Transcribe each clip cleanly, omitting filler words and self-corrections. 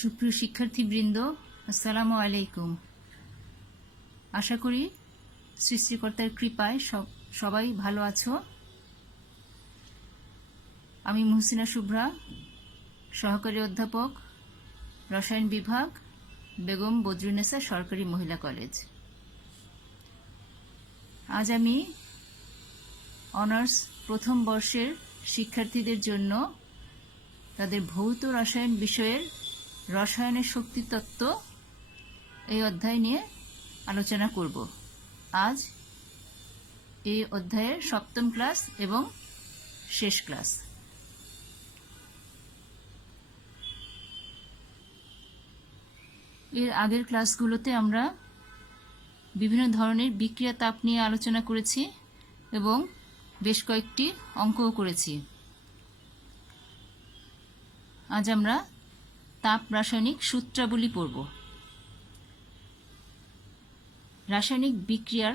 সুপ্রিয় শিক্ষার্থীবৃন্দ, আসসালামু আলাইকুম। আশা করি সৃষ্টিকর্তার কৃপায় সবাই ভালো আছো। আমি মুহসিনা শুভ্রা, সহকারী অধ্যাপক, রসায়ন বিভাগ, বেগম বদরুন্নেসা সরকারি মহিলা কলেজ। আজ আমি অনার্স প্রথম বর্ষের শিক্ষার্থীদের জন্য তাদের ভৌত রসায়ন বিষয়ের রসায়নের শক্তিতত্ত্ব এই অধ্যায় নিয়ে আলোচনা করব। আজ এই অধ্যায়ের সপ্তম ক্লাস এবং শেষ ক্লাস। এর আগের ক্লাসগুলোতে আমরা বিভিন্ন ধরনের বিক্রিয়া তাপ নিয়ে আলোচনা করেছি এবং বেশ কয়েকটি অঙ্কও করেছি। আজ আমরা তাপ রাসায়নিক সূত্রাবলী পড়ব। রাসায়নিক বিক্রিয়ার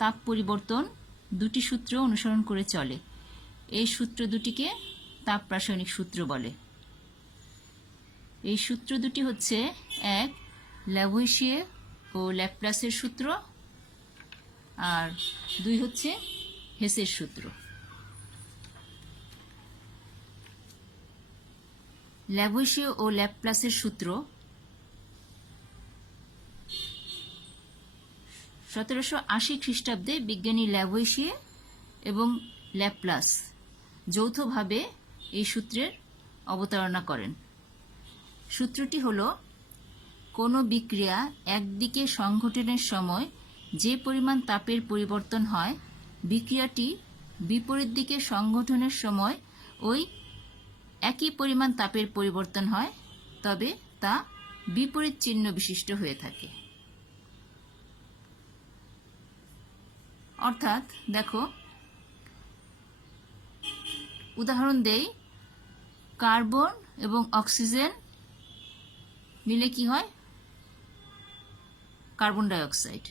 তাপ পরিবর্তন দুটি সূত্র অনুসরণ করে চলে। এই সূত্র দুটিকে তাপ রাসায়নিক সূত্র বলে। এই সূত্র দুটি হচ্ছে, এক ল্যাভোইশিয়ে ও ল্যাপ্লাসের সূত্র, আর দুই হচ্ছে হেসের সূত্র। ল্যাভোইশিয়ে ও ল্যাপ্লাসের সূত্র 1780 খ্রিস্টাব্দে বিজ্ঞানী ল্যাভোইশিয়ে এবং ল্যাপ্লাস যৌথভাবে এই সূত্রের অবতারণা করেন। সূত্রটি হল, কোনো বিক্রিয়া একদিকে সংঘটনের সময় যে পরিমাণ তাপের পরিবর্তন হয়, বিক্রিয়াটি বিপরীত দিকে সংঘটনের সময় ওই একই পরিমাণ তাপের পরিবর্তন হয়, তবে তা বিপরীত চিহ্ন বিশিষ্ট হয়ে থাকে। অর্থাৎ দেখো, উদাহরণ দেই, কার্বন এবং অক্সিজেন মিলে কি হয়? Carbon die oxide.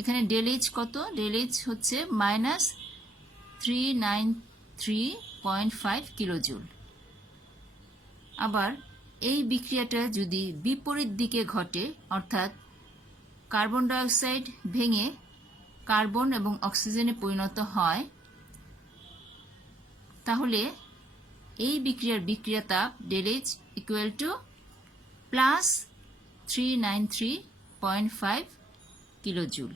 এখানে ডেলএইচ কত? ডেলএইচ হচ্ছে -393.5 কিলোজুল। আবার এই বিক্রিয়াটা যদি বিপরীত দিকে ঘটে, অর্থাৎ কার্বন ডাই অক্সাইড ভেঙে কার্বন এবং অক্সিজেনে পরিণত হয়, তাহলে এই বিক্রিয়ার বিক্রিয়া তাপ ডেলএইচ ইকুয়াল টু +393.5 কিলোজুল।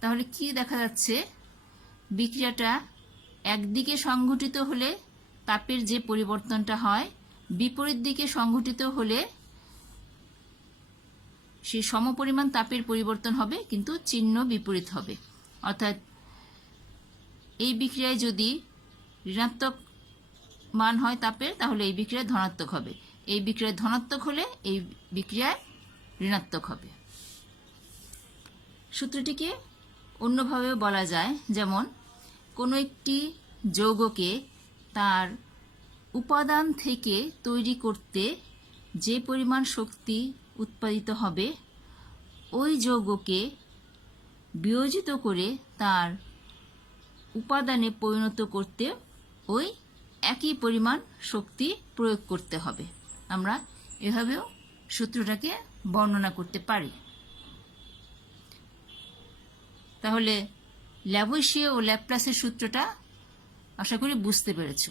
তাহলে কি দেখা যাচ্ছে? বিক্রিয়াটা একদিকে সংঘটিত হলে তাপের যে পরিবর্তনটা হয়, বিপরীত দিকে সংঘটিত হলে সেই সমপরিমাণ তাপের পরিবর্তন হবে, কিন্তু চিহ্ন বিপরীত হবে। অর্থাৎ এই বিক্রিয়ায় যদি ঋণাত্মক মান হয় তাপের, তাহলে এই বিক্রিয়ায় ধনাত্মক হবে। এই বিক্রিয়ায় ধনাত্মক হলে এই বিক্রিয়ায় ঋণাত্মক হবে। সূত্রটিকে অন্যভাবেও বলা যায়, যেমন কোনো একটি যৌগকে তার উপাদান থেকে তৈরি করতে যে পরিমাণ শক্তি উৎপাদিত হবে, ওই যৌগকে বিয়োজিত করে তার উপাদানে পরিণত করতে ওই একই পরিমাণ শক্তি প্রয়োগ করতে হবে। আমরা এভাবেও সূত্রটাকে বর্ণনা করতে পারি। তাহলে ল্যাভোইশিয়ে ও ল্যাপ্লাসের সূত্রটা আশা করি বুঝতে পেরেছ।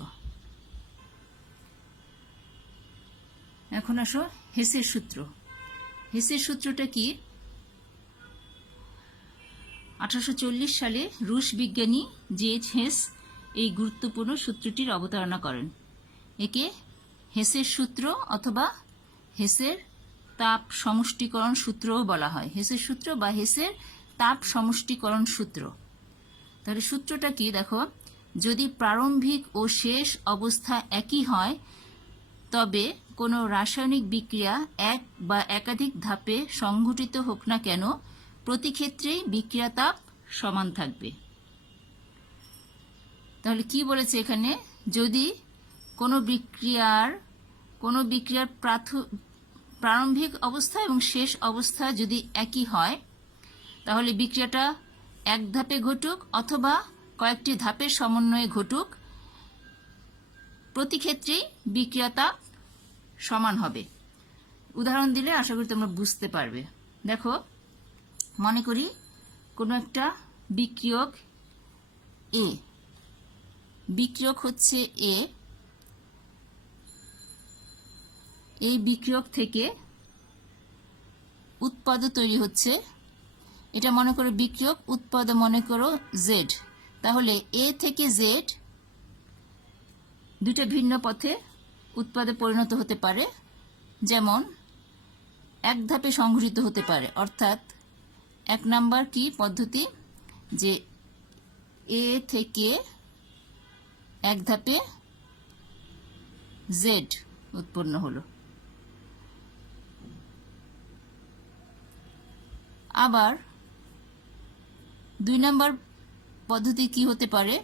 এখন আসো হেসের সূত্র। হেসের সূত্রটা কি? 1840 সালে রুশ বিজ্ঞানী জেএইচ হেস এই গুরুত্বপূর্ণ সূত্রটির অবতারণা করেন। একে হেসের সূত্র অথবা হেসের তাপ সমষ্টিকরণ সূত্রও বলা হয়। হেসের সূত্র বা হেসের তাপ সমষ্টিকরণ সূত্র। তাহলে সূত্রটা কি? দেখো, যদি প্রারম্ভিক ও শেষ অবস্থা একই হয়, তবে কোনো রাসায়নিক বিক্রিয়া এক বা একাধিক ধাপে সংঘটিত হোক না কেন, প্রতি ক্ষেত্রেই বিক্রিয়া তাপ সমান থাকবে। তাহলে কি বলেছে এখানে? যদি কোনো বিক্রিয়ার প্রারম্ভিক অবস্থা এবং শেষ অবস্থা যদি একই হয়, তাহলে বিক্রিয়াটা এক ধাপে ঘটুক অথবা কয়েকটি ধাপের সমন্বয়ে ঘটুক, প্রতি ক্ষেত্রেই বিক্রিয়া তাপ সমান হবে। উদাহরণ দিলে আশা করি তোমরা বুঝতে পারবে। দেখো, মনে করি কোনো একটা বিক্রিয়ক এ, বিক্রিয়ক হচ্ছে এ, এই বিক্রিয়ক থেকে উৎপাদ তৈরি হচ্ছে, এটা মনে করো বিক্রিয়ক, উৎপাদ মনে করো জেড। তাহলে এ থেকে জেড দুটো ভিন্ন পথে উৎপাদে পরিণত হতে পারে, যেমন এক ধাপে সংঘটিত হতে পারে। অর্থাৎ এক নাম্বার কি পদ্ধতি, যে এ থেকে এক ধাপে জেড উৎপন্ন হলো। আবার দুই নাম্বার পদ্ধতি কি হতে পারে,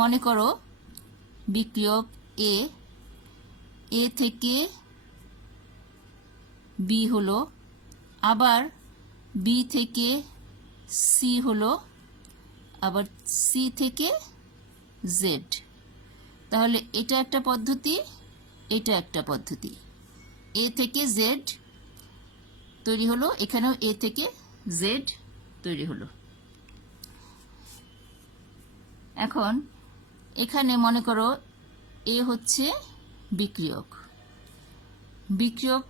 মনে করো বিক্রিয়ক এ, এ থেকে বি হলো, আবার বি থেকে সি হলো, আবার সি থেকে জেড। তাহলে এটা একটা পদ্ধতি, এটা একটা পদ্ধতি। এ থেকে জেড তৈরি হলো, এখানেও এ থেকে জেড তৈরি হলো। এখন এখানে মনে করো এ হচ্ছে বিক্রিয়ক, বিক্রিয়ক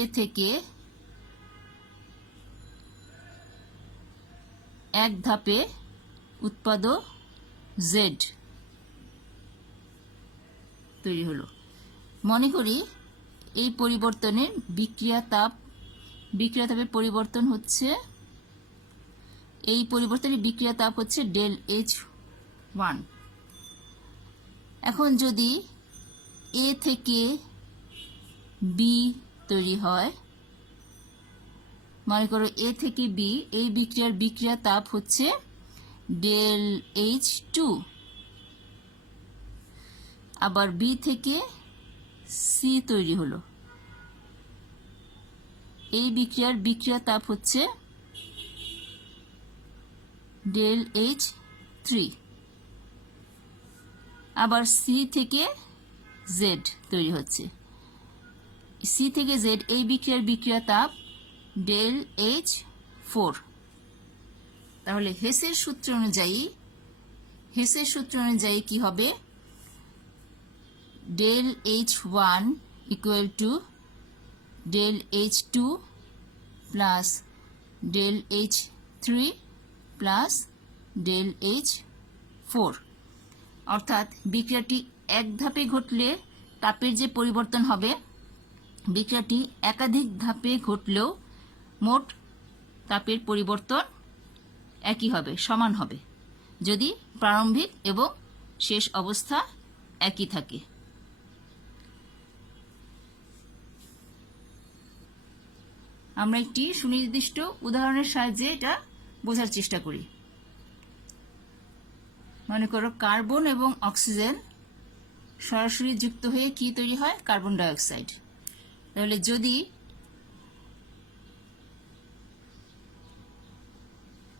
এ থেকে এক ধাপে উৎপাদ জেড তৈরি হলো। মনে করি এই পরিবর্তনের বিক্রিয়া তাপের পরিবর্তন হচ্ছে, এই পরিবর্তনের বিক্রিয়া তাপ হচ্ছে ডেল H1। এখন যদি এ থেকে বি তৈরি হয়, মনে করো এ থেকে বি, এই বিক্রিয়া তাপ হচ্ছে ডেল H2। আবার বি থেকে সি তৈরি হলো, এই বিক্রিয়া তাপ হচ্ছে ডেল H3। আবার সি থেকে জেড তৈরি হচ্ছে, সি থেকে জেড, এই বিক্রিয়া তাপ ডেল H4। তাহলে হেসের সূত্র অনুযায়ী কি হবে, del H1 equal to del H2 plus del H3 plus del H4। অর্থাৎ বিক্রিয়াটি এক ধাপে ঘটলে তাপের যে পরিবর্তন হবে, বিক্রিয়াটি একাধিক ধাপে ঘটলেও মোট তাপের পরিবর্তন একই হবে, সমান হবে, যদি প্রারম্ভিক এবং শেষ অবস্থা একই থাকে। আমরা একটি সুনির্দিষ্ট উদাহরণের সাহায্যে এটা বোঝার চেষ্টা করি। মনে করো কার্বন এবং অক্সিজেন সরাসরি যুক্ত হয়ে কি তৈরি হয়, কার্বন ডাই অক্সাইড। তাহলে যদি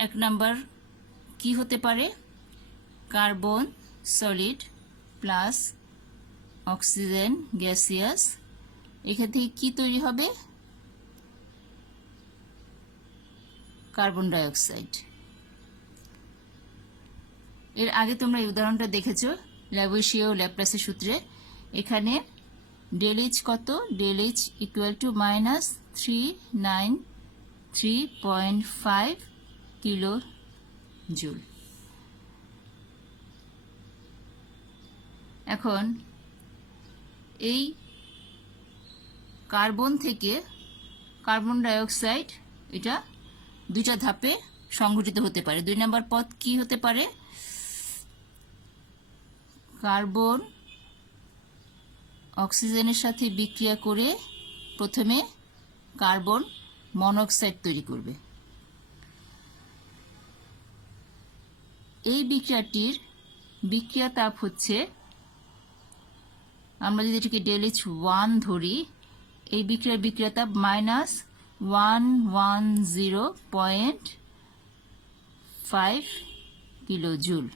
এক নাম্বার কি হতে পারে, carbon solid plus oxygen gaseous, এখান থেকে কি তৈরি হবে, কার্বন ডাই অক্সাইড। এর আগে তোমরা এই উদাহরণটা দেখেছো ল্যাভোইশিয়া ও ল্যাপ্লাসের সূত্রে। এখানে ডেল এইচ কত, del H equal to minus 393.5 kilo joule. এখন এই কার্বন থেকে কার্বন ডাই অক্সাইড, এটা দুইটা ধাপে সংঘটিত হতে পারে। দুই নম্বর পথ কি হতে পারে, কার্বন অক্সিজেনের সাথে বিক্রিয়া করে প্রথমে কার্বন মনোক্সাইড তৈরি করবে। এই বিক্রিয়াটির বিক্রিয়া তাপ হচ্ছে, আমরা যদি এটাকে ডেল H1 ধরি, এই বিক্রিয়া তাপ মাইনাস 110.5 কিলো জুল।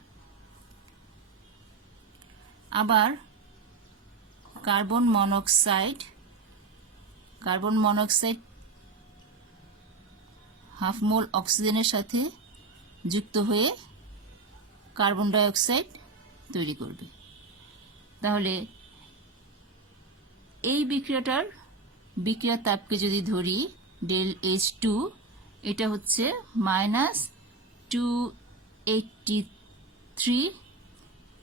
আবার কার্বন মনোক্সাইড হাফ মোল অক্সিজেনের সাথে যুক্ত হয়ে কার্বন ডাই অক্সাইড তৈরি করবে। তাহলে এই বিক্রিয়ার তাপকে যদি ধরি ΔH2, এটা হচ্ছে -283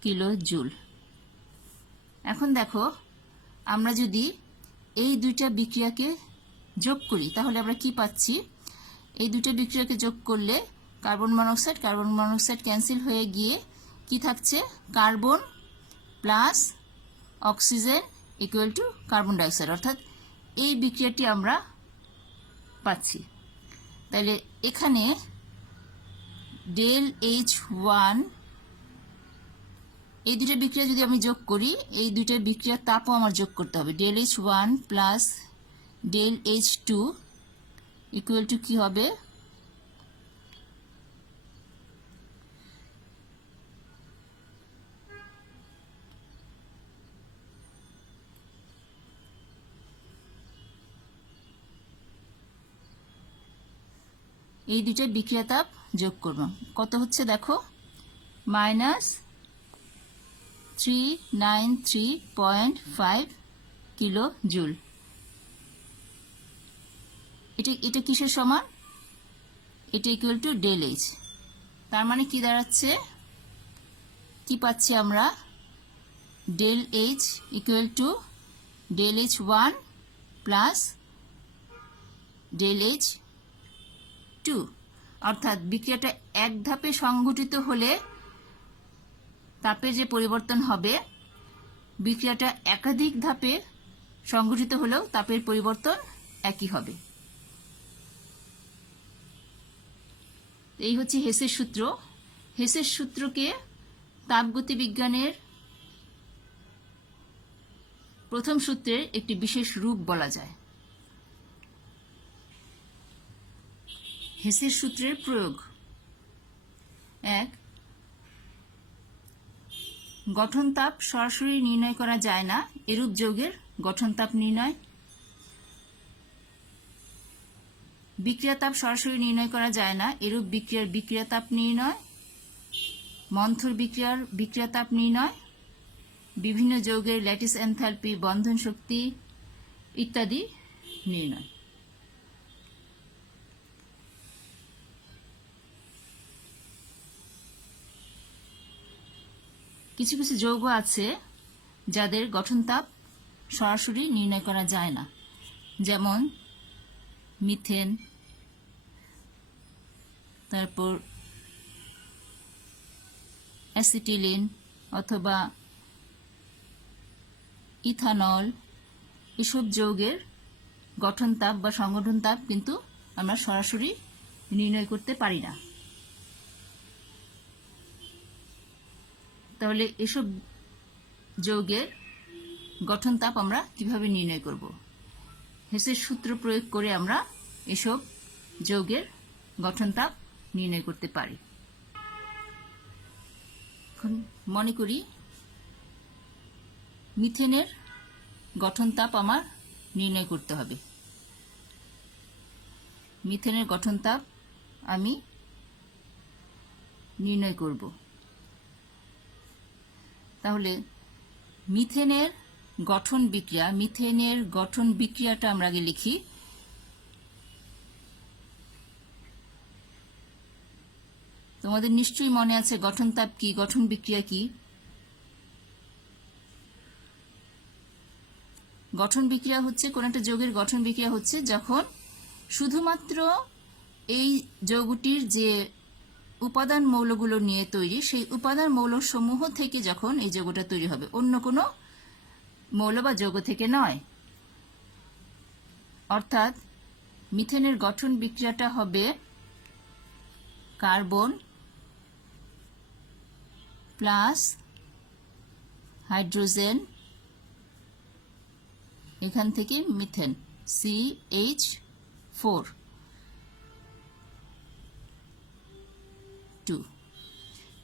কিলো জুল। এখন দেখো, আমরা যদি এই দুইটা বিক্রিয়াকে যোগ করি তাহলে আমরা কি পাচ্ছি? এই দুইটা বিক্রিয়াকে যোগ করলে কার্বন মনোক্সাইড ক্যান্সেল হয়ে গিয়ে কি থাকছে? Carbon plus oxygen equal to carbon dioxide, অর্থাৎ এই বিক্রিয়াটি আমরা পাচ্ছি। তাহলে এখানে ΔH1, এই দুইটা বিক্রিয়া যদি আমি যোগ করি, এই দুইটা বিক্রিয়ার তাপও আমার যোগ করতে হবে। ΔH1 plus ΔH2 equal to কি হবে? এই দুইটা বিক্রিয়া তাপ যোগ করব, কত হচ্ছে দেখো, -393.5 কিলো জুল। এটা কিসের সমান? এটা ইকুয়াল টু ΔH। তার মানে কি দাঁড়াচ্ছে? কি পাচ্ছি আমরা? ΔH equal to ΔH1 plus ΔH2, অর্থাৎ বিক্রিয়াটা এক ধাপে সংঘটিত হলে তাপের যে পরিবর্তন হবে, বিক্রিয়াটা একাধিক ধাপে সংঘটিত হলেও তাপের পরিবর্তন একই হবে। এই হচ্ছে হেসের সূত্র। হেসের সূত্রকে তাপগতিবিজ্ঞানের প্রথম সূত্রের একটি বিশেষ রূপ বলা যায়। হেসের সূত্রের প্রয়োগ: 1. গঠন তাপ সরাসরি নির্ণয় করা যায় না, এরূপ যৌগের গঠন তাপ নির্ণয়। বিক্রিয়া তাপ সরাসরি নির্ণয় করা যায় না, এরূপ বিক্রিয়ার বিক্রিয়া তাপ নির্ণয়। মন্থর বিক্রিয়ার বিক্রিয়া তাপ নির্ণয়। বিভিন্ন যৌগের ল্যাটিস এনথালপি, বন্ধন শক্তি ইত্যাদি নির্ণয়। কিছু কিছু যৌগ আছে যাদের গঠন তাপ সরাসরি নির্ণয় করা যায় না, যেমন মিথেন, তারপর অ্যাসিটিলিন অথবা ইথানল। এসব যৌগের গঠন তাপ বা সংগঠন তাপ কিন্তু আমরা সরাসরি নির্ণয় করতে পারি না। তাহলে এসব যৌগের গঠন তাপ আমরা কিভাবে নির্ণয় করব? হেসের সূত্র প্রয়োগ করে আমরা এসব যৌগের গঠন তাপ নির্ণয় করতে পারি। এখন মনে করি মিথেনের গঠন তাপ আমার নির্ণয় করতে হবে। মিথেনের গঠন তাপ আমি নির্ণয় করব। তাহলে মিথেনের গঠন বিক্রিয়াটা আমরা আগে লিখি। তোমাদের নিশ্চয়ই মনে আছে গঠন তাপ কি, গঠন বিক্রিয়া কি। গঠন বিক্রিয়া হচ্ছে কোন একটা যৌগের গঠন বিক্রিয়া হচ্ছে যখন শুধুমাত্র এই যৌগটির যে উপাদান মৌলগুলো নিয়ে তৈরি, সেই উপাদান মৌলসমূহ থেকে যখন এই যৌগটা তৈরি হবে, অন্য কোনো মৌল বা যৌগ থেকে নয়। অর্থাৎ মিথেনের গঠন বিক্রিয়াটা হবে কার্বন প্লাস হাইড্রোজেন, এখান থেকে মিথেন CH4 2।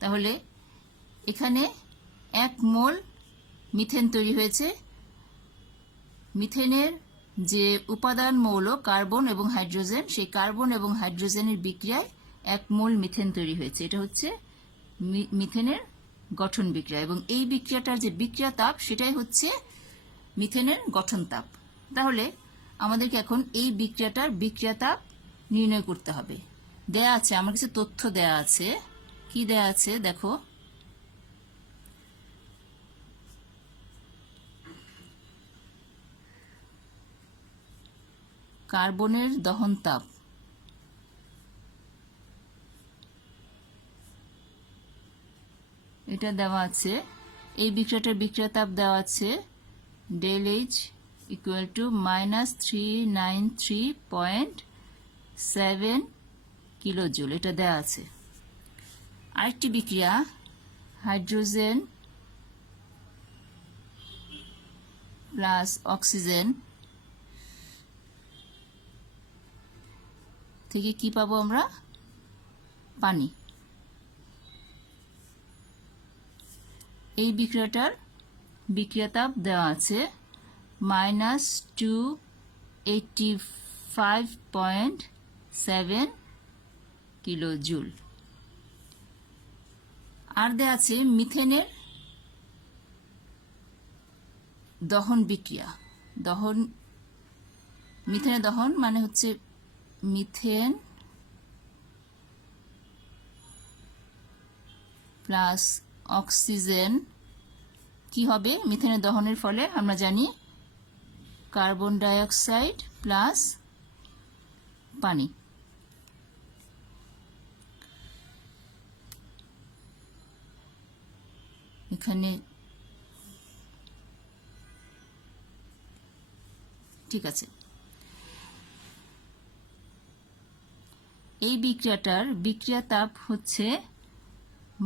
তাহলে এখানে 1 মোল মিথেন তৈরি হয়েছে মিথেনের যে উপাদান মৌল কার্বন এবং হাইড্রোজেন, সেই কার্বন এবং হাইড্রোজেনের বিক্রিয়ায় 1 মোল মিথেন তৈরি হয়েছে। এটা হচ্ছে মিথেনের গঠন বিক্রিয়া, এবং এই বিক্রিয়াটার যে বিক্রিয়া তাপ সেটাই হচ্ছে মিথেনের গঠন তাপ। তাহলে আমাদেরকে এখন এই বিক্রিয়াটার বিক্রিয়া তাপ নির্ণয় করতে হবে। দেয়া আছে, আমার কাছে তথ্য দেয়া আছে। কি দেয়া আছে দেখো, কার্বনের দহন তাপ, এটা দেওয়া আছে। এই বিক্রিয়াটার বিক্রিয়া তাপ দেওয়া আছে ΔH ইকুয়াল টু -393.7 কিলোজুল, এটা দেওয়া আছে। আরেকটি বিক্রিয়া হাইড্রোজেন প্লাস অক্সিজেন থেকে কি পাবো আমরা? পানি। এই বিক্রিয়াটার বিক্রিয়া তাপ দেওয়া আছে -285.7 কিলোজুল। আর দেওয়া আছে মিথেনের দহন বিক্রিয়া। মিথেনের দহন মানে হচ্ছে মিথেন প্লাস অক্সিজেন কি হবে? মিথেনের দহনের ফলে আমরা জানি কার্বন ডাই অক্সাইড প্লাস পানি। এখানে ঠিক আছে। এই বিক্রিয়াটার বিক্রিয়া তাপ হচ্ছে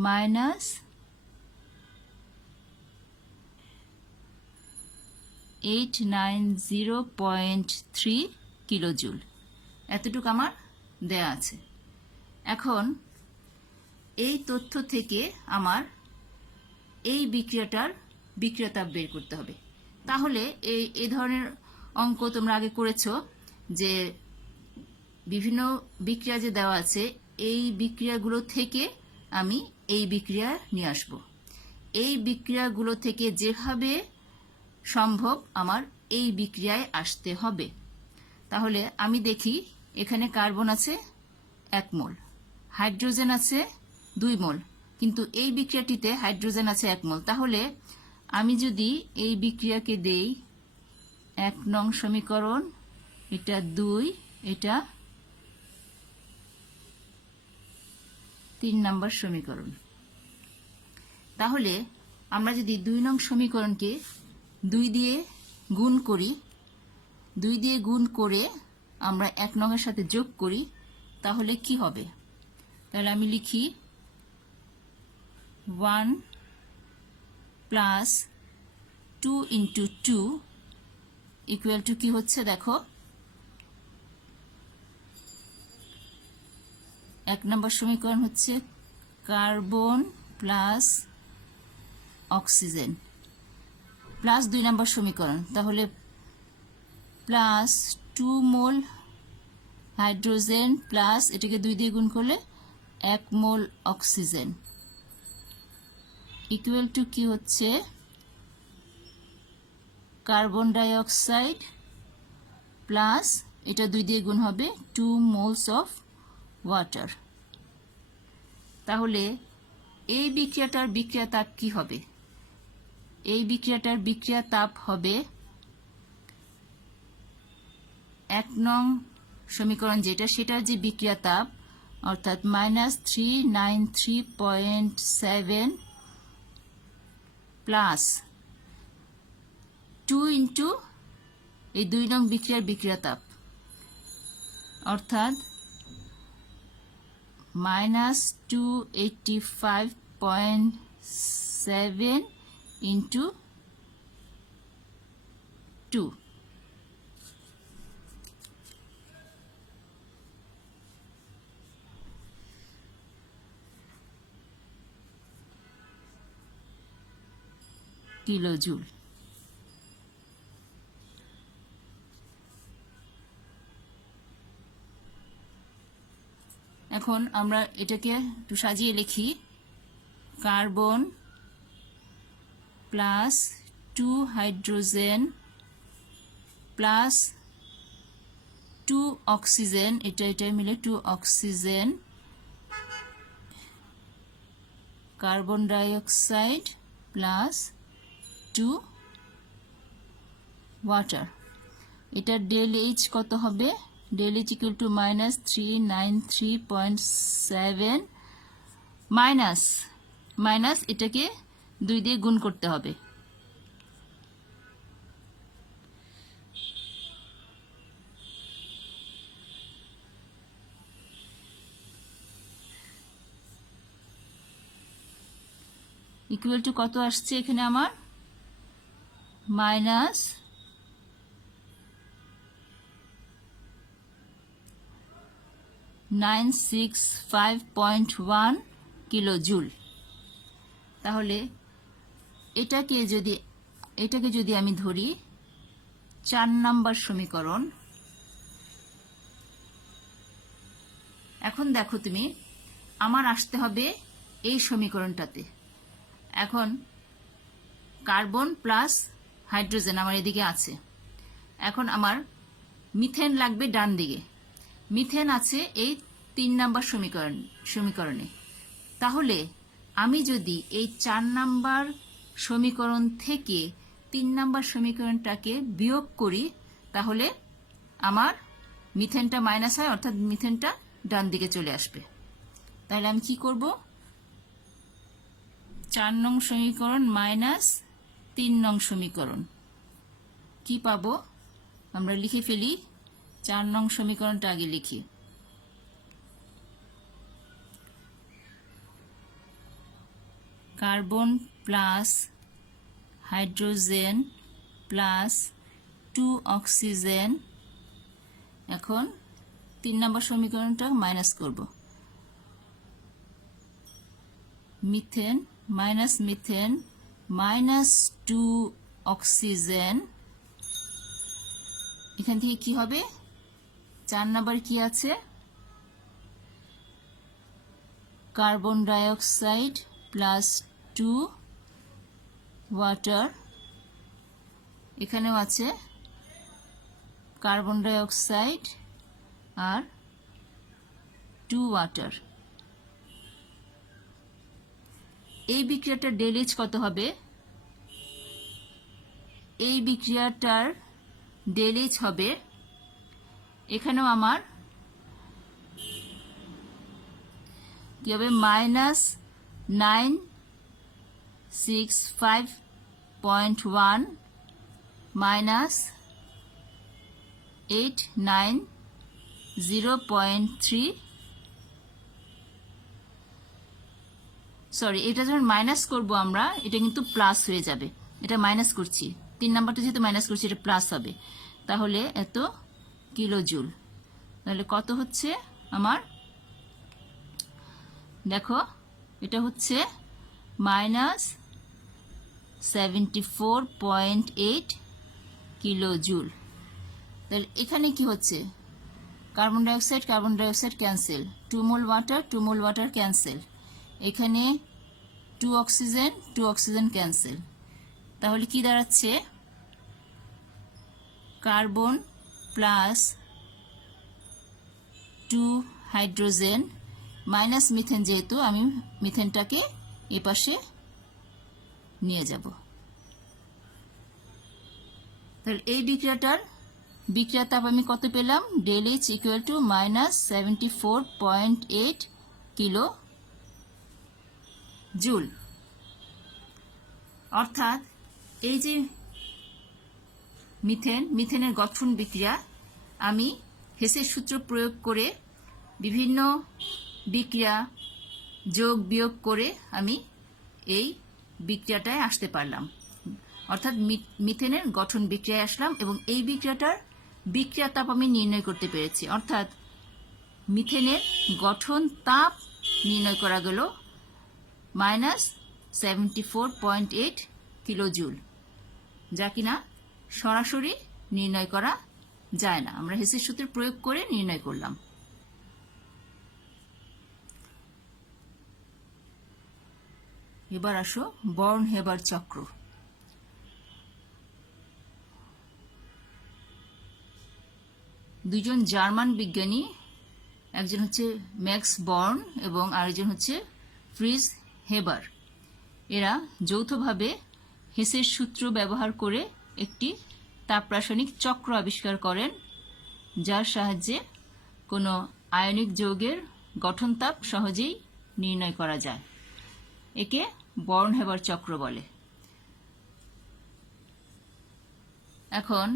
-890.3 কিলোজুল। এতটুকু আমার দেয়া আছে। এখন এই তথ্য থেকে আমার এই বিক্রিয়াটার বিক্রিয়া তাপ বের করতে হবে। তাহলে এই ধরনের অঙ্ক তোমরা আগে করেছো, যে বিভিন্ন বিক্রিয়া যে দেওয়া আছে এই বিক্রিয়াগুলো থেকে আমি এই বিক্রিয়া নিয়ে আসব। এই বিক্রিয়াগুলো থেকে যেভাবে সম্ভব আমার এই বিক্রিয়ায় আসতে হবে। তাহলে আমি দেখি, এখানে কার্বন আছে 1 মোল, হাইড্রোজেন আছে 2 মোল, কিন্তু এই বিক্রিয়াটিতে হাইড্রোজেন আছে 1 মোল। তাহলে আমি যদি এই বিক্রিয়াকে দেই 1 নং সমীকরণ, এটা 2, এটা 3 নম্বর সমীকরণ। তাহলে আমরা যদি 2 নং সমীকরণকে 2 দিয়ে গুণ করি, 2 দিয়ে গুণ করে আমরা 1 নং এর সাথে যোগ করি, তাহলে কি হবে? তাহলে আমি লিখি 1 প্লাস 2 ইন্টু 2 ইকুয়াল টু কি হচ্ছে দেখো, 1 নম্বর সমীকরণ হচ্ছে কার্বন প্লাস অক্সিজেন প্লাস 2 নম্বর সমীকরণ, তাহলে প্লাস 2 মোল হাইড্রোজেন প্লাস এটাকে 2 দিয়ে গুণ করলে 1 মোল অক্সিজেন ইকুয়াল টু কি হচ্ছে কার্বন ডাই অক্সাইড প্লাস এটা 2 দিয়ে গুণ হবে 2 মোলস অফ ওয়াটার। তাহলে এই বিক্রিয়াটার বিক্রিয়া তাপ কি হবে? এই বিক্রিয়াটার বিক্রিয়া তাপ হবে 1 নং সমীকরণ যেটা, সেটার যে বিক্রিয়া তাপ অর্থাৎ -393.7 প্লাস 2 ইন্টু এই 2 নং বিক্রিয়ার বিক্রিয়া তাপ অর্থাৎ -285.7 ইন্টু 2। কিলোজুল। এখন আমরা এটাকে একটু সাজিয়ে লিখি। Carbon plus 2 hydrogen plus 2 oxygen, এটা মিলে 2 oxygen, carbon dioxide plus 2 water. এটা ডেল এইচ কত হবে? Del H equal to -393.7 minus এটাকে 2 দিয়ে গুণ করতে হবে। ইকুয়াল টু কত আসছে এখানে আমার? -965.1 কিলো জুল। তাহলে এটাকে যদি আমি ধরি 4 নাম্বার সমীকরণ। এখন দেখো তুমি, আমার আসতে হবে এই সমীকরণটাতে। এখন কার্বন প্লাস হাইড্রোজেন আমার এদিকে আছে। এখন আমার মিথেন লাগবে ডান দিকে। মিথেন আছে এই 3 নাম্বার সমীকরণে। তাহলে আমি যদি এই 4 নাম্বার সমীকরণ থেকে 3 নাম্বার সমীকরণটাকে বিয়োগ করি, তাহলে আমার মিথেনটা মাইনাস হয়, অর্থাৎ মিথেনটা ডান দিকে চলে আসবে। তাহলে আমি কি করব? 4 নং সমীকরণ মাইনাস 3 নং সমীকরণ কি পাবো? আমরা লিখে ফেলি। 4 নং সমীকরণটা আগে লিখি। Carbon plus hydrogen plus 2 oxygen. এখন 3 নম্বর সমীকরণটা মাইনাস করব। Methane minus 2 oxygen. এখান থেকে কি হবে? 4 নাম্বার কি আছে? Carbon dioxide plus 2 water. এখানেও আছে কার্বন ডাইঅক্সাইড আর 2 ওয়াটার। এই বিক্রিয়াটার ডেল এইচ কত হবে? এই বিক্রিয়াটার ডেল এইচ হবে, এখানেও আমার কি হবে? -965.1 মাইনাস 890.3। সরি, এটা যখন মাইনাস করব আমরা, এটা কিন্তু প্লাস হয়ে যাবে। এটা মাইনাস করছি, 3 নাম্বারটা যেহেতু মাইনাস করছি, এটা প্লাস হবে। তাহলে এত কিলো জুল। তাহলে কত হচ্ছে আমার? দেখো, এটা হচ্ছে -74.8 কিলো জুল। তাহলে এখানে কি হচ্ছে? কার্বন ডাইঅক্সাইড ক্যান্সেল, 2 মোল ওয়াটার ক্যান্সেল, এখানে 2 অক্সিজেন ক্যান্সেল। তাহলে কি দাঁড়াচ্ছে? Carbon plus 2 hydrogen minus methane, যেহেতু আমি মিথেনটাকে এই পাশে নিয়ে যাব। তাহলে এই বিক্রিয়া তাপ আমি কত পেলাম? Del H equal to -74.8 kilo joule. অর্থাৎ এই যে মিথেনের গঠন বিক্রিয়া, আমি হেসের সূত্র প্রয়োগ করে বিভিন্ন বিক্রিয়া যোগ বিয়োগ করে আমি এই বিক্রিয়াটায় আসতে পারলাম। অর্থাৎ মিথেনের গঠন বিক্রিয়ায় আসলাম এবং এই বিক্রিয়াটার বিক্রিয়া তাপ আমি নির্ণয় করতে পেরেছি। অর্থাৎ মিথেনের গঠন তাপ নির্ণয় করা গেল -74.8 কিলো জুল, যা কিনা সরাসরি নির্ণয় করা যায় না। আমরা হেসের সূত্র প্রয়োগ করে নির্ণয় করলাম। এবার আসো বর্ন হেবার চক্র। দুজন জার্মান বিজ্ঞানী, একজন হচ্ছে ম্যাক্স বর্ন এবং আরেকজন হচ্ছে ফ্রিজ হেবার, এরা যৌথভাবে হেসের সূত্র ব্যবহার করে একটি তাপ রাসায়নিক চক্র আবিষ্কার করেন, যার সাহায্যে কোনো আয়নিক যৌগের গঠন তাপ সহজেই নির্ণয় করা যায়। একে বর্ন হেবার চক্র বলে। এখন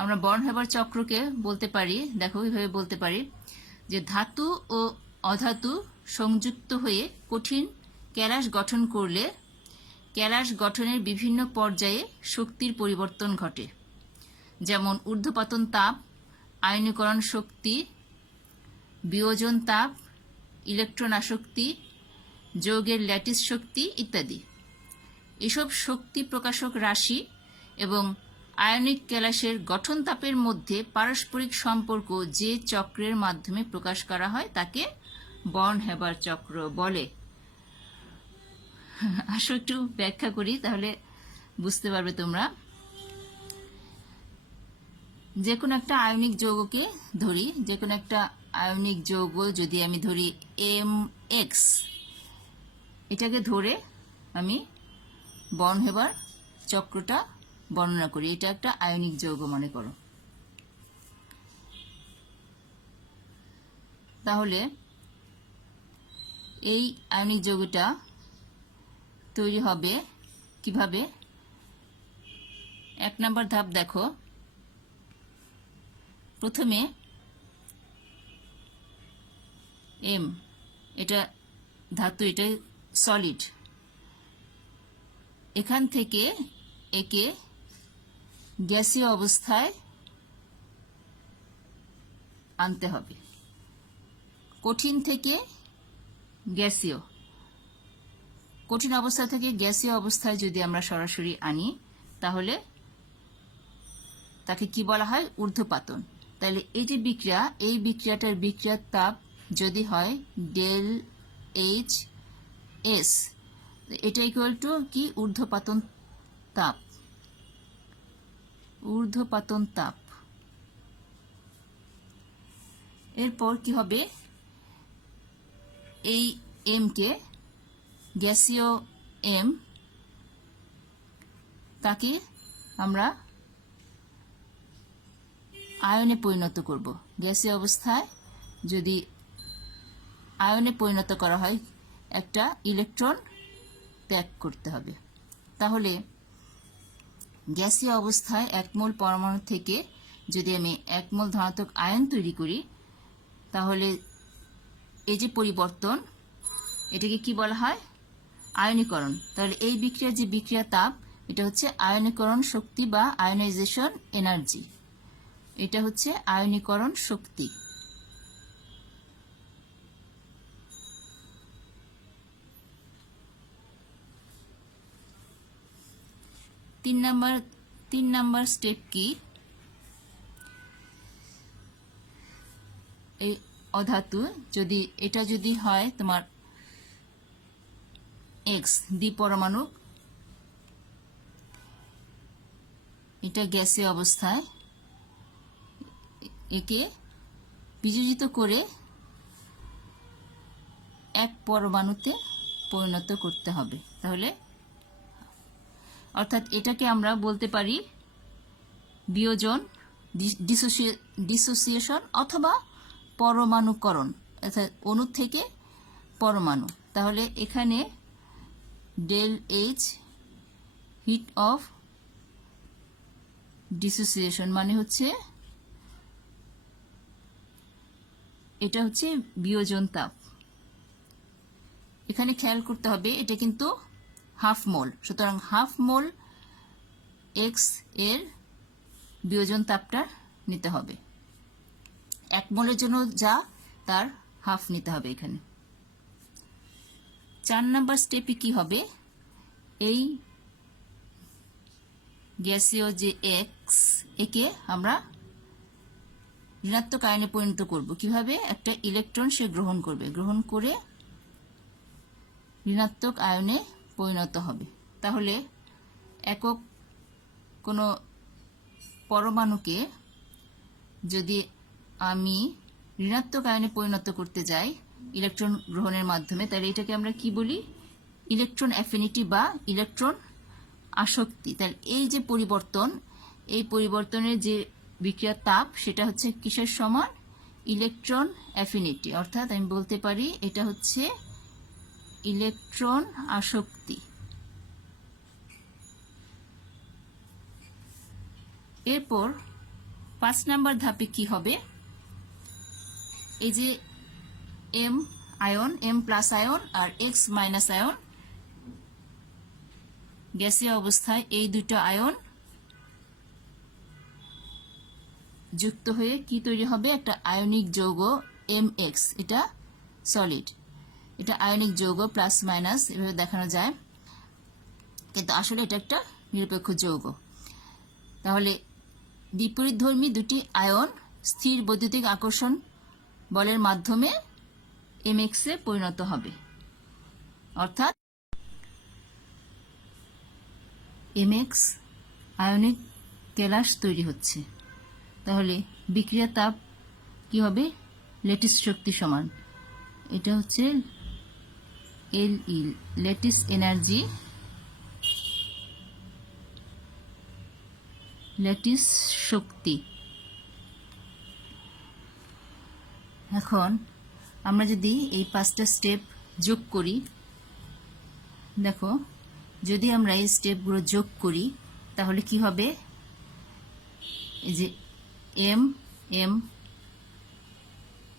আমরা বর্ন হেবার চক্রকে বলতে পারি, দেখো এইভাবে বলতে পারি যে ধাতু ও অধাতু সংযুক্ত হয়ে কঠিন ক্যালাস গঠন করলে ক্যালাস গঠনের বিভিন্ন পর্যায়ে শক্তির পরিবর্তন ঘটে, যেমন ঊর্ধ্বপাতন তাপ, আয়নীকরণ শক্তি, বিয়োজন তাপ, ইলেকট্রন আসক্তি, যৌগের ল্যাটিস শক্তি ইত্যাদি। এসব শক্তি প্রকাশক রাশি এবং আয়নিক ক্যালাসের গঠন তাপের মধ্যে পারস্পরিক সম্পর্ক যে চক্রের মাধ্যমে প্রকাশ করা হয় তাকে বর্ন হেবার চক্র বলে। আসো একটু ব্যাখ্যা করি, তাহলে বুঝতে পারবে তোমরা। যে কোনো একটা আয়নিক যৌগকে ধরি, যে কোনো একটা আয়নিক যৌগ যদি আমি ধরি MX, এটাকে ধরে আমি বর্ন হেবার চক্রটা বর্ণনা করি। এটা একটা আয়নিক যৌগ মনে করো। তাহলে এই আয়নিক যৌগটা তৈরি হবে কিভাবে? 1 নম্বর ধাপ দেখো, প্রথমে M, এটা ধাতু, এটা সলিড, এখান থেকে একে গ্যাসীয় অবস্থায় আনতে হবে। কঠিন থেকে গ্যাসীয়, কঠিন অবস্থা থেকে গ্যাসীয় অবস্থায় যদি আমরা সরাসরি আনি তাহলে তাকে কি বলা হয়? ঊর্ধ্বপাতন। তাহলে এই যে বিক্রিয়া, এই বিক্রিয়াটার বিক্রিয়ার তাপ যদি হয় ΔHS, এটা ইকুয়াল টু কি? ঊর্ধ্বপাতন তাপ। ঊর্ধ্বপাতন তাপ। এরপর কি হবে? এই M কে, গ্যাসীয় M, তাকে আমরা আয়নে পরিণত করব। গ্যাসীয় অবস্থায় যদি আয়নে পরিণত করা হয়, একটা ইলেকট্রন ত্যাগ করতে হবে। তাহলে গ্যাসীয় অবস্থায় 1 মোল পরমাণু থেকে যদি আমি 1 মোল ধনাত্মক আয়ন তৈরি করি, তাহলে এই যে পরিবর্তন, এটাকে কি বলা হয়? আয়নীকরণ। তাহলে এই বিক্রিয়ার যে বিক্রিয়া তাপ, এটা হচ্ছে আয়নীকরণ শক্তি বা আয়নাইজেশন এনার্জি। এটা হচ্ছে আয়নীকরণ শক্তি। তিন নাম্বার স্টেপ কি? এই অধাতু যদি, এটা যদি হয় তোমার X দ্বিপরমাণু, এটা গ্যাসীয় অবস্থায়, একে বিযোজিত করে 1 পরমাণুতে পরিণত করতে হবে। তাহলে অর্থাৎ এটাকে আমরা বলতে পারি বিয়োজন, ডিসোসিয়েশন অথবা পরমাণুকরণ, অর্থাৎ অণু থেকে পরমাণু। তাহলে এখানে ΔH হিট অফ ডিসোসিয়েশন মানে হচ্ছে, এটা হচ্ছে বিয়োজন তাপ। এখানে খেয়াল করতে হবে এটা কিন্তু হাফ মোল, সুতরাং হাফ মোল X এর বিয়োজন তাপটা নিতে হবে। 1 মোলের জন্য যা, তার হাফ নিতে হবে এখানে। 4 নাম্বার স্টেপে কি হবে? এই গ্যাসীয় যে X, একে আমরা ঋণাত্মক আয়নে পরিণত করব। কিভাবে? একটা ইলেকট্রন সে গ্রহণ করবে, গ্রহণ করে ঋণাত্মক আয়নে পরিণত হবে। তাহলে একক কোনো পরমাণুকে যদি আমি ঋণাত্মক আয়নে পরিণত করতে যাই ইলেকট্রন গ্রহণের মাধ্যমে, তাহলে এটাকে আমরা কি বলি? ইলেকট্রন অ্যাফিনিটি বা ইলেকট্রন আসক্তি। তাহলে এই যে পরিবর্তন, এই পরিবর্তনের যে বিক্রিয়ার তাপ, সেটা হচ্ছে কিসের সমান? Electron affinity. অর্থাৎ আমি বলতে পারি এটা হচ্ছে ইলেকট্রন আসক্তি। এরপর 5 নাম্বার ধাপে কি হবে? এই যে M ion, M plus ion আর এক্স মাইনাস আয়ন, গ্যাসীয় অবস্থায় এই দুটো আয়ন যুক্ত হয়ে কি তৈরি হবে? একটা আয়নিক যৌগ MX। এটা সলিড, এটা আয়নিক যৌগ, প্লাস মাইনাস এভাবে দেখানো যায়, কিন্তু আসলে এটা একটা নিরপেক্ষ যৌগ। তাহলে বিপরীতধর্মী দুটি আয়ন স্থির বৈদ্যুতিক আকর্ষণ বলের মাধ্যমে MX এ পরিণত হবে। অর্থাৎ MX আয়নিক কেলাস তৈরি হচ্ছে। তাহলে বিক্রিয়া তাপ কি হবে? ল্যাটিস শক্তি সমান, এটা হচ্ছে LE, ল্যাটিস এনার্জি, ল্যাটিস শক্তি। এখন আমরা যদি এই 5টা স্টেপ যোগ করি, দেখো যদি আমরা এই স্টেপগুলো যোগ করি তাহলে কি হবে? এই যে এম এম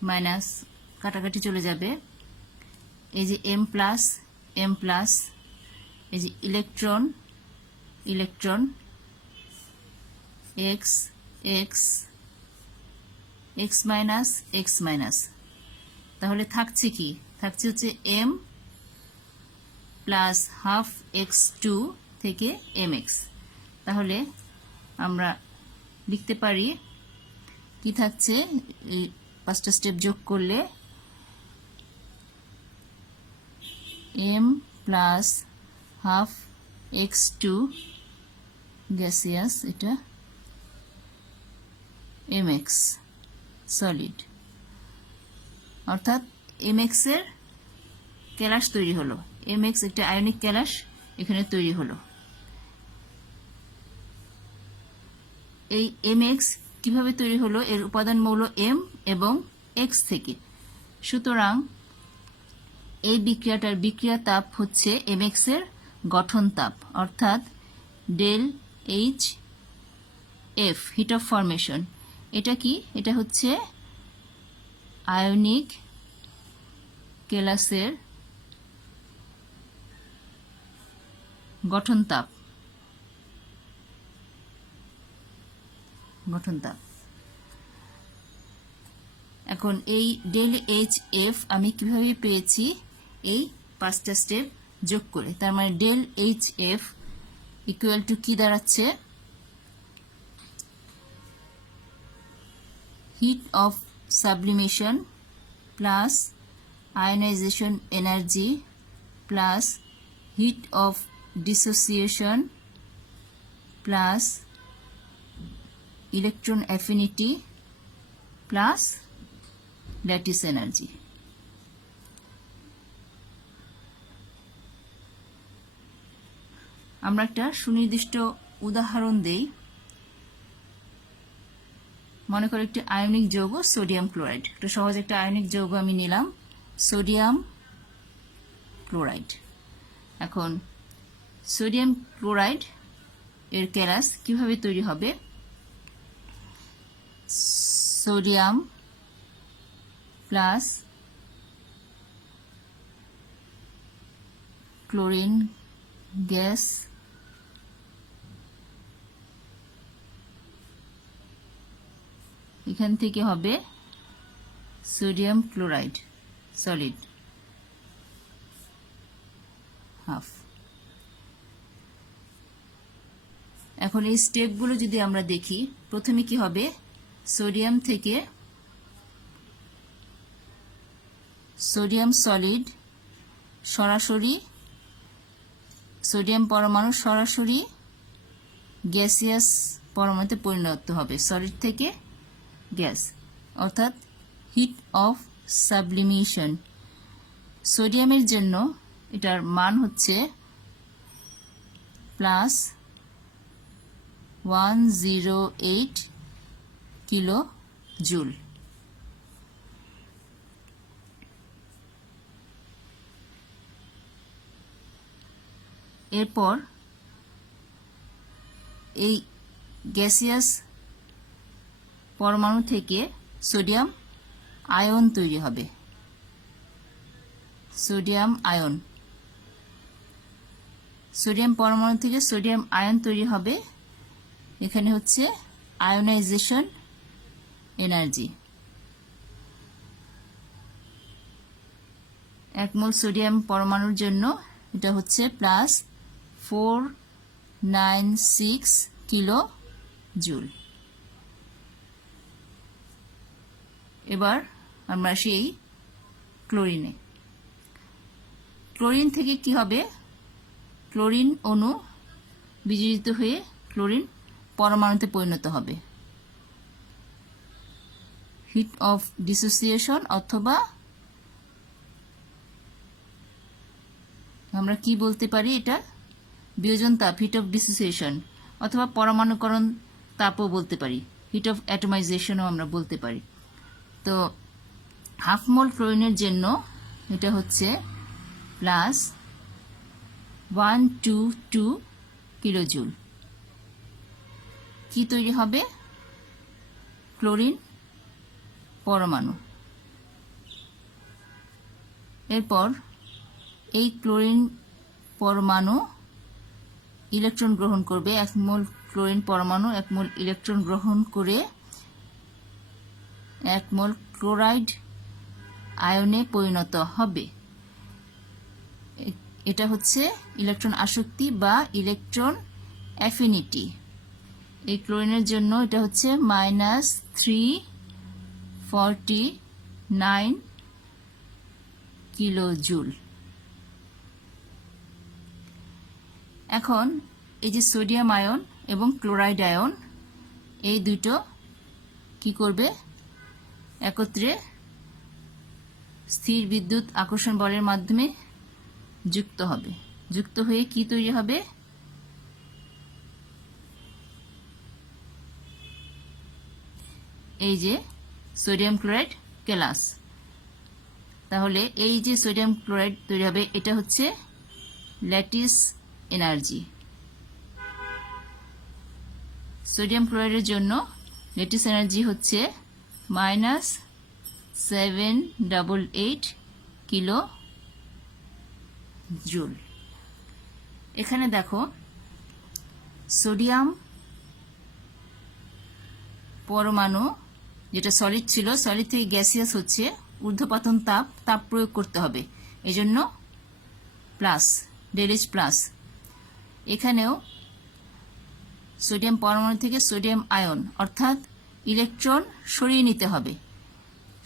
মাইনাস কাটাকাটি চলে যাবে, এই যে এম প্লাস, এই যে electron electron, x x, x minus, তাহলে থাকছে কি? থাকছে হচ্ছে এম প্লাস হাফ x2 থেকে mx। তাহলে আমরা লিখতে পারি কি থাকছে? এই 5টা স্টেপ যোগ করলে m plus half x2 gaseous, এটা mx সলিড। অর্থাৎ mx এর কেলাস তৈরি হলো, mx একটা আয়নিক কেলাস এখানে তৈরি হলো। এই mx কিভাবে তৈরি হলো? এর উপাদান মৌল m এবং x থেকে। সুতরাং এই বিক্রিয়াটার বিক্রিয়া তাপ হচ্ছে mx এর গঠন তাপ, অর্থাৎ del H F, heat of formation. এটা কি? এটা হচ্ছে আয়নিক কেলাসের গঠন তাপ। এখন এই ডেল এইচ এফ আমি কিভাবে পেয়েছি? এই 5টা স্টেপ যোগ করে। তার মানে del H F equal to কি দাঁড়াচ্ছে? Heat of sublimation plus ionization energy plus heat of dissociation plus electron affinity plus lattice energy. আমরা একটা সুনির্দিষ্ট উদাহরণ দেই। মনে করো একটি আয়নিক যৌগ সোডিয়াম ক্লোরাইড, একটা সহজ একটা আয়নিক যৌগ আমি নিলাম সোডিয়াম ক্লোরাইড। এখন সোডিয়াম ক্লোরাইড এর কেলাস কিভাবে তৈরি হবে? সোডিয়াম প্লাস ক্লোরিন গ্যাস এখান থেকে হবে সোডিয়াম ক্লোরাইড সলিড হাফ। এখন এই স্টেপগুলো যদি আমরা দেখি, প্রথমে কি হবে? সোডিয়াম থেকে সোডিয়াম সলিড সরাসরি সোডিয়াম পরমাণু সরাসরি গ্যাসিয়াস পরমাণুতে পরিণত হবে, সলিড থেকে গ্যাস, অর্থাৎ হিট অফ সাবলিমেশন। সোডিয়ামের জন্য এটার মান হচ্ছে প্লাস 108 কিলো জুল। এরপর এই গ্যাসিয়াস পরমাণু থেকে সোডিয়াম আয়ন তৈরি হবে, সোডিয়াম আয়ন। সোডিয়াম পরমাণু থেকে সোডিয়াম আয়ন তৈরি হবে, এখানে হচ্ছে আয়োনাইজেশন এনার্জি। 1 মোল সোডিয়াম পরমাণুর জন্য এটা হচ্ছে প্লাস 496 কিলো জুল। এবার আমরা সেই ক্লোরিনে, ক্লোরিন থেকে কি হবে, ক্লোরিন অণু বিজড়িত হয়ে ক্লোরিন পরমাণুতে পরিণত হবে, হিট অফ ডিসোসিয়েশন, অথবা আমরা কি বলতে পারি, এটা বিয়োজন তাপ, হিট অফ ডিসোসিয়েশন, অথবা পরমাণুকরণ তাপও বলতে পারি, হিট অফ অ্যাটমাইজেশনও আমরা বলতে পারি। তো হাফ মোল ক্লোরিনের জন্য এটা হচ্ছে প্লাস 122 কিলো জুল। কি তৈরি হবে, ক্লোরিন পরমাণু। এরপর এই ক্লোরিন পরমাণু ইলেকট্রন গ্রহণ করবে, 1 মোল ক্লোরিন পরমাণু 1 মোল ইলেকট্রন গ্রহণ করে 1 মোল ক্লোরাইড আয়নে পরিণত হবে। এটা হচ্ছে ইলেকট্রন আসক্তি বা ইলেকট্রন অ্যাফিনিটি। এই ক্লোরিনের জন্য এটা হচ্ছে -349 কিলো জুল। এখন এই যে সোডিয়াম আয়ন এবং ক্লোরাইড আয়ন, এই দুটো কি করবে, একত্রে স্থির বিদ্যুৎ আকর্ষণ বলের মাধ্যমে যুক্ত হবে, যুক্ত হয়ে কি তৈরি হবে, এই যে সোডিয়াম ক্লোরাইড কেলাস। তাহলে এই যে সোডিয়াম ক্লোরাইড তৈরি হবে, এটা হচ্ছে ল্যাটিস এনার্জি। সোডিয়াম ক্লোরাইডের জন্য ল্যাটিস এনার্জি হচ্ছে -788 কিলো জুল। এখানে দেখো সোডিয়াম পরমাণু যেটা সলিড ছিল, সলিড থেকে গ্যাসিয়াস হচ্ছে, ঊর্ধ্বপাতন তাপ প্রয়োগ করতে হবে, এজন্য প্লাস, ডেলএইচ প্লাস। এখানেও সোডিয়াম পরমাণু থেকে সোডিয়াম আয়ন অর্থাৎ ইলেকট্রন সরিয়ে নিতে হবে,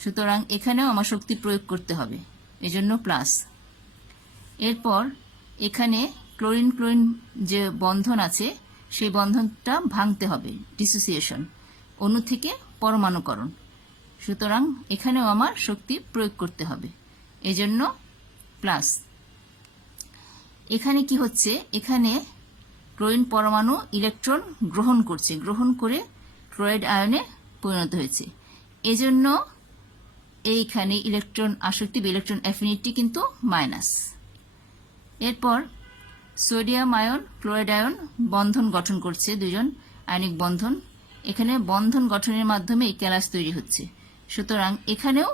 সুতরাং এখানেও আমার শক্তি প্রয়োগ করতে হবে, এজন্য প্লাস। এরপর এখানে ক্লোরিন ক্লোরিন যে বন্ধন আছে সেই বন্ধনটা ভাঙতে হবে, ডিসোসিয়েশন, অণু থেকে পরমাণুকরণ, সুতরাং এখানেও আমার শক্তি প্রয়োগ করতে হবে, এজন্য প্লাস। এখানে কি হচ্ছে, এখানে ক্লোরিন পরমাণু ইলেকট্রন গ্রহণ করছে, গ্রহণ করে ক্লোরাইড আয়নে পরিণত হয়েছে, এজন্য এইখানে ইলেকট্রন আসক্তি বা ইলেকট্রন অ্যাফিনিটি কিন্তু মাইনাস। এরপর সোডিয়াম আয়ন ক্লোরাইড আয়ন বন্ধন গঠন করছে, দুজন আয়নিক বন্ধন, এখানে বন্ধন গঠনের মাধ্যমে এই ক্যালাস তৈরি হচ্ছে, সুতরাং এখানেও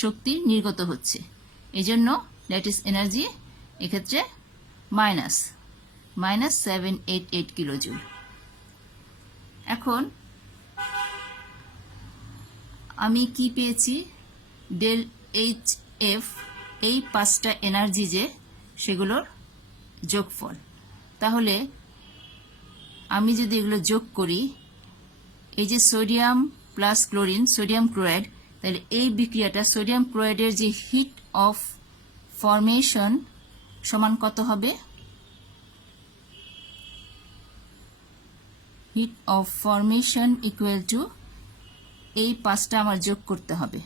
শক্তি নির্গত হচ্ছে, এজন্য ল্যাটিস এনার্জি এক্ষেত্রে -788 কিলো জুল। এখন আমি কি পেয়েছি, ডেল এইচ এফ, এই 5টা এনার্জি যে সেগুলোর যোগফল। তাহলে আমি যদি এগুলো যোগ করি, এই যে sodium plus chlorine, sodium chloride, তাহলে এই বিক্রিয়াটা সোডিয়াম ক্লোরাইডের যে হিট অফ ফরমেশন সমান কত হবে, hit of formation equal to এই 5টা আমার যোগ করতে হবে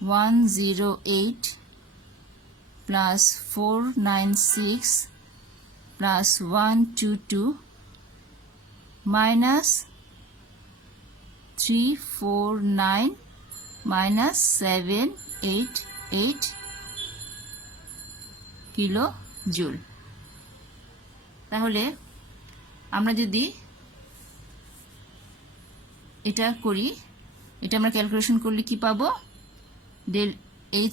108 plus 496 plus 122 minus 349 minus 788 kilo joule. তাহলে আমরা যদি এটা করি, এটা আমরা ক্যালকুলেশন করলে কি পাবো, del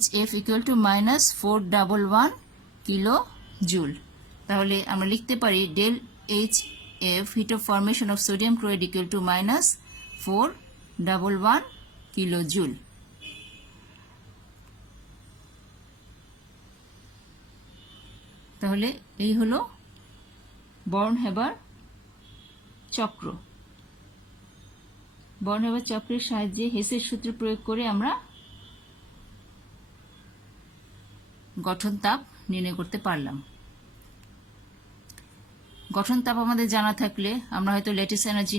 HF equal to minus 411 kilo joule. তাহলে আমরা লিখতে পারি del HF heat of formation of sodium chloride equal to minus 411 kilo joule. তাহলে এই হলো বর্নহেবার চক্র। বর্নহেবার চক্রের সাহায্যে হেসের সূত্র প্রয়োগ করে আমরা গঠন তাপ নির্ণয় করতে পারলাম। গঠন তাপ আমাদের জানা থাকলে আমরা হয়তো ল্যাটিস এনার্জি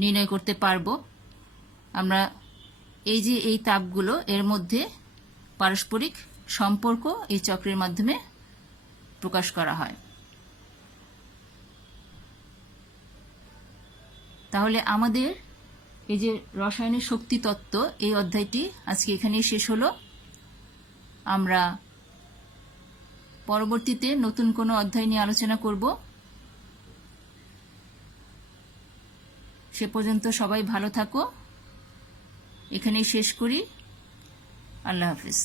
নির্ণয় করতে পারবো। আমরা এই যে এই তাপগুলো এর মধ্যে পারস্পরিক সম্পর্ক এই চক্রের মাধ্যমে প্রকাশ করা হয়। তাহলে আমাদের এই যে রসায়নের শক্তি তত্ত্ব এই অধ্যায়টি আজকে এখানেই শেষ হলো। আমরা পরবর্তীতে নতুন কোনো অধ্যায় নিয়ে আলোচনা করব। সে পর্যন্ত সবাই ভালো থাকো। এখানেই শেষ করি। আল্লাহ হাফিজ।